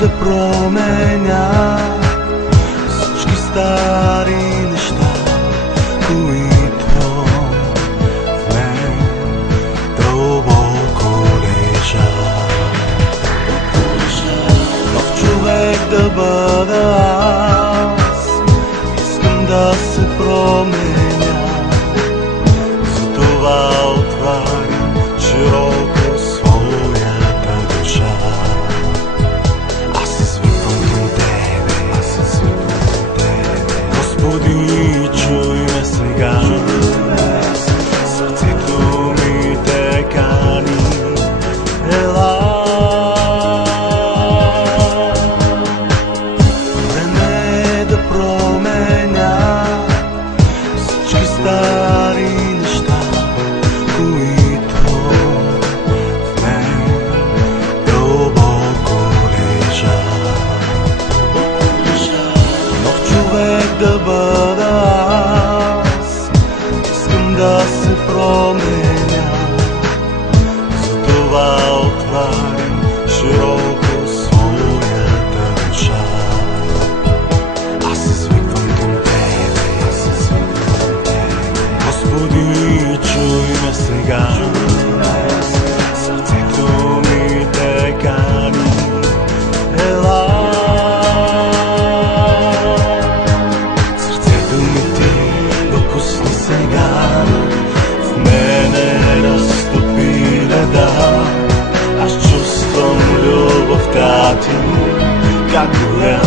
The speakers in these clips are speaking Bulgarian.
да променя всички стари неща, които в мен дълбоко лежат. Нов човек да бъда аз, искам да се променя, затова отварям широко своята душа. Аз извиквам към Тебе, Господи, чуй ме сега. Сърцето ми те кани, ела. Време да променя всички стари неща, които в мен дълбоко лежат. Нов човек да бъда аз, искам да се променя, затова отварям широко своята душа. Аз извиквам към Тебе, Господи, чуй ме сега. Сърцето ми те кани, ела. Сърцето ми ти докосни сега, в мене разтопи леда. Аз чувствам любовта ти, как горя.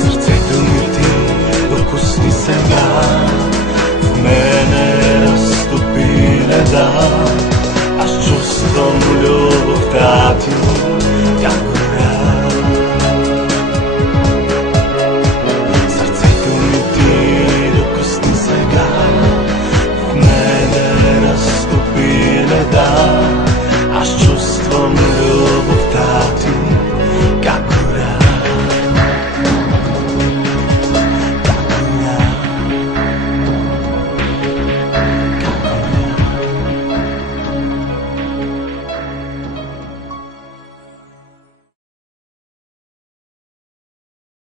Сърцето ми ти докосни сега, в мене разтопи леда.